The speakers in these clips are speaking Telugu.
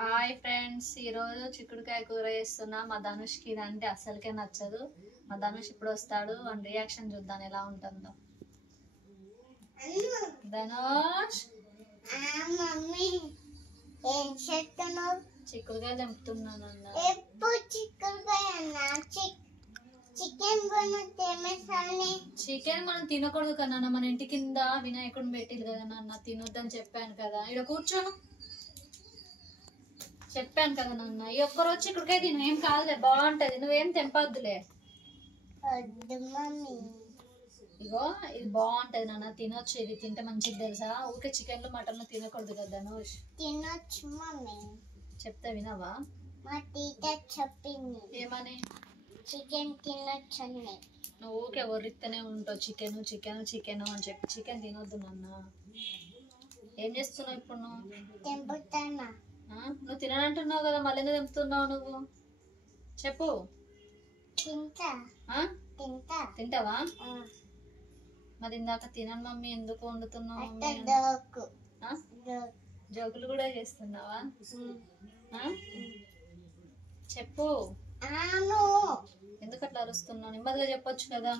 హాయ్ ఫ్రెండ్స్, ఈరోజు చిక్కుడుకాయ కూర చేస్తున్నా. మా ధనుష్కి ఇదంటే అస్సలకే నచ్చదు. మా ధనుష్ ఇప్పుడు వస్తాడు, వాడి రియాక్షన్ చూద్దాం ఎలా ఉంటుందో. ధనుష్, మమ్మీ ఏం చేస్తున్నావు? చిక్కుడుకాయ తెంపుతున్నాను అన్న. ఎప్పుడు చిక్కుడుకాయ అన్నా? చికెన్ కొనుక్కొని చికెన్ మనం తినకూడదు కన్నా, మన ఇంటి కింద వినాయకుడిని పెట్టింది కదా నాన్న, తినొద్దని చెప్పాను కదా. ఇక్కడ కూర్చోను, చెప్పాను కదా నాన్న. ఈ ఒక్కరోజు చిక్కుడుకాయ తిను, ఏం కాదులే, బాగుంటది. నువ్వేం తెంపొద్దులే. మమ్మీ ఇగో ఇది బాగుంటది నాన్న, తినొచ్చు. ఇది తింటే మంచిది తెలుసా. ఊరికే చికెన్లు మటన్లు తినకూడదు కదా ధనుష్. తినొచ్చు మమ్మీ. చెప్తే వినవా? మా టీచర్ చెప్పింది ఏమని? చికెన్ తినొచ్చు అని. నువ్వు ఊరికే ఒర్రిస్తేనే ఉంటావు, చికెన్ చికెన్ చికెన్ అని చెప్పి. చికెన్ తినొద్దు నాన్న. ఏం చేస్తున్నావు ఇప్పుడు నువ్వు? తెంపుతానా? నువ్వు తిననంటున్నావు కదా, మళ్ళీ ఎందుకు తెంపుతున్నావు నువ్వు? చెప్పు. తింటా. తింటా. తింటావా? మరి ఇందాక తినను మమ్మీ ఎందుకు వండుతున్నావు? జోకులు కూడా చేస్తున్నావా? చెప్పు. ఎందుకు అట్లా అరుస్తున్నావు? నెమ్మదిగా చెప్పొచ్చు కదా.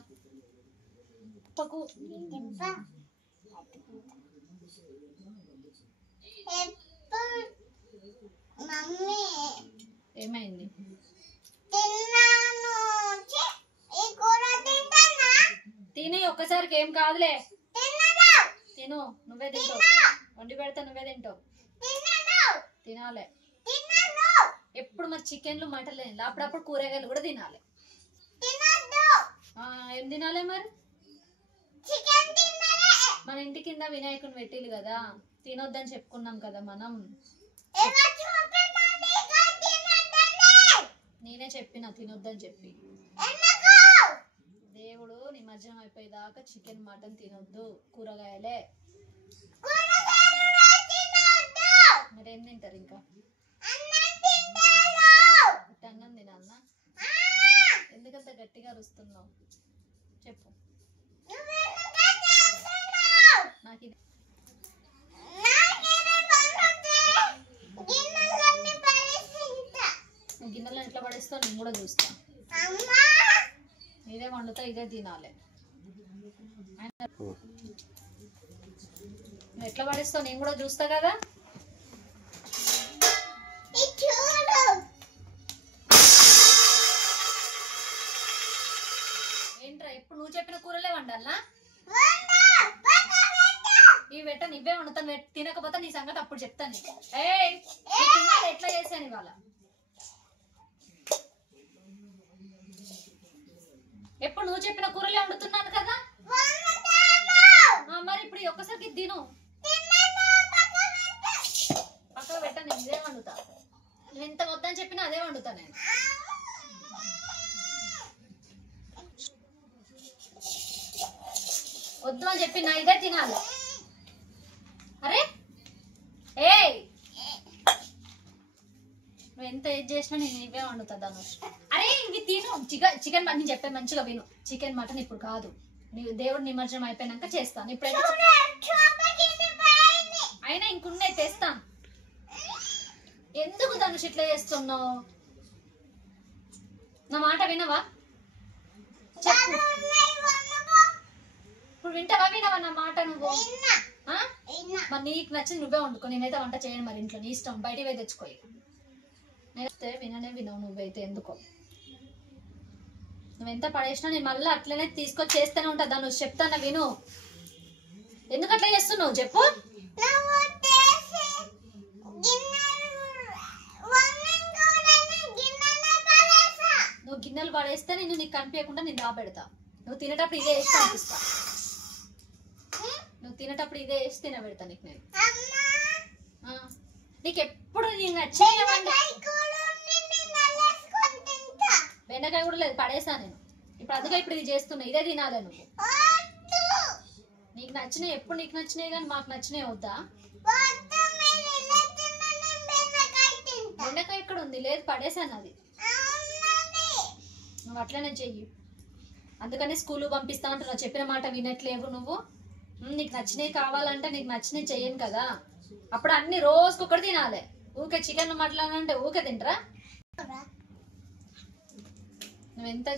మమ్మీ ఏమైంది? తిని ఒక్కసారికి ఏం కాదులే. తిను, నువ్వే తింటావు. వండి పెడతా, నువ్వే తింటావు. తినాలే. ఎప్పుడు మరి చికెన్లు మటన్లు తినాలి, అప్పుడప్పుడు కూరగాయలు కూడా తినాలి. ఏం తినాలి మరి? మన ఇంటి కింద వినాయకుని పెట్టిలు కదా, తినొద్దని చెప్పుకున్నాం కదా మనం. నేనే చెప్పిన తినొద్దని చెప్పి. దేవుడు నిమజ్జనం అయిపోయేదాకా చికెన్ మటన్ తినొద్దు, కూరగాయలే. మరేం తింటారు ఇంకా? అన్నం తినాలనా? ఎందుకంత గట్టిగా అరుస్తున్నావు? చెప్పు. నాకు గిన్నెలను ఎట్లా పడేస్తావు నేను కూడా చూస్తా. ఇదే వండుతా, ఇదే తినాలి. ఎట్లా పడేస్తావు నేను కూడా చూస్తా కదా. ఏంట్రా ఇప్పుడు నువ్వు చెప్పిన కూరలే వండాలా? ఇవి పెట్టను, ఇవే వండుతాను. తినకపోతే నీ సంగతి అప్పుడు చెప్తాను. ఎట్లా చేశాను ఇవాళ? ఎప్పుడు నువ్వు చెప్పిన కూరలే వండుతున్నాను కదా. మరి ఇప్పుడు ఒక్కసారికి తిను. పక్కన పెట్టాను, నేను ఇదే వండుతా. నువ్వు ఎంత మొత్తం చెప్పినా అదే వండుతా నేను. వద్దు అని చెప్పి నా ఇదే తినాలి. అరే నువ్వు ఎంత ఏది చేసినా నేను ఇవే వండుతా ధనుష్. అరే ఇవి తిను. చికెన్ మటన్ చెప్పే మంచిగా విను. చికెన్ మటన్ ఇప్పుడు కాదు, దేవుడు నిమజ్జనం అయిపోయినాక చేస్తాను. ఇప్పుడైతే అయినా ఇంకున్నాయి తెస్తాను. ఎందుకు ధనుష్ ఇట్లా చేస్తున్నావు? నా మాట వినవా? చెప్పు. ఇప్పుడు వింటావా నా మాట నువ్వు? మరి నీకు నచ్చింది నువ్వే వండుకో, నేనైతే వంట చేయను. మరి ఇంట్లో నీ ఇష్టం, బయటికి పోయి తెచ్చుకో. నేనైతే వినవు నువ్వైతే. ఎందుకో నువ్వెంత పడేసినా నేను మళ్ళీ అట్లనే తీసుకొచ్చి చేస్తూనే ఉంటా. దాన్ని నువ్వు చెప్తాను, విను. ఎందుకు అట్లా చేస్తున్నావు చెప్పు. నువ్వు గిన్నెలు పడేస్తే నేను నీకు కనిపించకుండా నేను దాపెడతా. నువ్వు తినేటప్పుడు ఇదే వేసి కనిపిస్తా. నువ్వు తినేటప్పుడు ఇదే వేసి తినబెడతా నీకు నేను. నీకు ఎప్పుడు నేను నచ్చిన బెండకాయ కూడా లేదు, పడేసా నేను. ఇప్పుడు అందుకే ఇప్పుడు ఇది చేస్తున్నా, ఇదే తినాలి నువ్వు. నీకు నచ్చినాయి ఎప్పుడు నీకు నచ్చినాయి, కానీ మాకు నచ్చినాయి వద్దా? బెండకాయ ఎక్కడ ఉంది? లేదు, పడేసాను అది. నువ్వు అట్లనే చెయ్యి. అందుకనే స్కూల్ పంపిస్తా అంటున్నా. చెప్పిన మాట వినట్లేవు నువ్వు. నీకు నచ్చినవి కావాలంటే నీకు నచ్చినవి చెయ్యను కదా. అప్పుడు అన్ని రోజుకొకటి తినాలి. ఊకే చికెన్ మాట్లాడాలంటే ఊకే తింటరా? నువ్వు ఎంత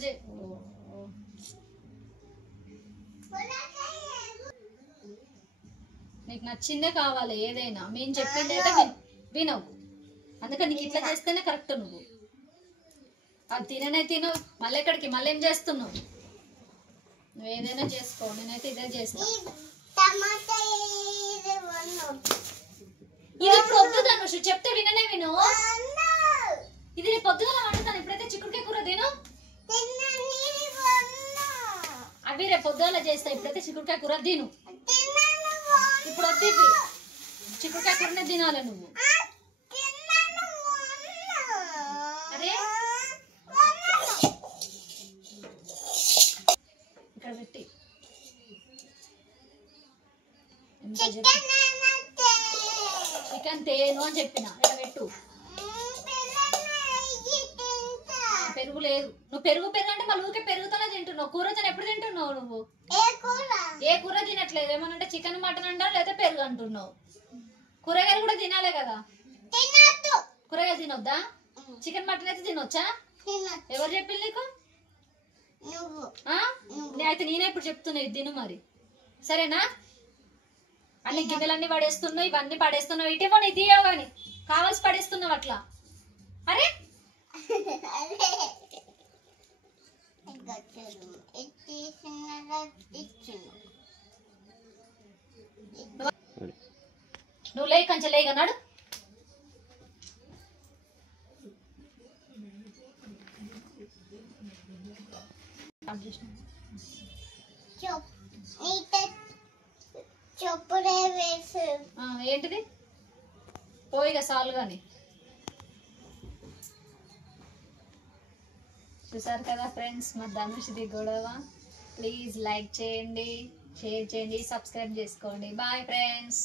నీకు నచ్చిందే కావాలి ఏదైనా, మేము చెప్పింది అయితే వినవు. అందుకని నీకు ఇట్లా చేస్తేనే కరెక్ట్. నువ్వు అది తిననే తినవు, మళ్ళీ ఎక్కడికి మళ్ళీ ఏం చేస్తున్నావు? నువ్వు ఏదైనా చేసుకో, నేనైతే ఇదే చేస్తా. ఇది ఇప్పుడు వద్దు ధనుషు, చెప్తే విననే విను. ఇది రేపు పొద్దుగా వండుతాను, ఇప్పుడైతే చిక్కుడుకాయ కూర తిను. అవి రేపు పొద్దుగా చేస్తా, ఇప్పుడైతే చిక్కుడుకాయ కూర తిను. ఇప్పుడు వద్దు, ఇది చిక్కుడుకాయ కూరనే తినాలి నువ్వు. అరే ఇక్కడ పెట్టి చికెన్ తేను అని చెప్పిన, ఇక్కడ పెట్టు. పెరుగు లేదు. నువ్వు పెరుగు అంటే మళ్ళీ ఊరికే పెరుగుతూనే తింటున్నావు. కూర ఎప్పుడు తింటున్నావు నువ్వు? ఏ కూర తినట్లేదు. ఏమనంటే చికెన్ మటన్ అంటావు, లేదా పెరుగు అంటున్నావు. కూరగాయలు కూడా తినాలే కదా. కూరగాయలు తినొద్దా? చికెన్ మటన్ అయితే తినొచ్చా? ఎవరు చెప్పింది నీకు? అయితే నేనే ఇప్పుడు చెప్తున్నా, ఇది తిను మరి, సరేనా? అన్ని గిన్నెలన్నీ పడేస్తున్నావు, ఇవన్నీ పడేస్తున్నావు. ఇటీవో నీ తీయవు కానీ కావాల్సి పడేస్తున్నావు అట్లా. అరే నువ్వు లే, కొంచెం లేగా నాడు. ఏంటిది? పోయిగా సాలు గాని. చూసారు కదా ఫ్రెండ్స్, మా ధనుష్ది గొడవ. ప్లీజ్ లైక్ చేయండి, షేర్ చేయండి, సబ్స్క్రైబ్ చేసుకోండి. Bye friends.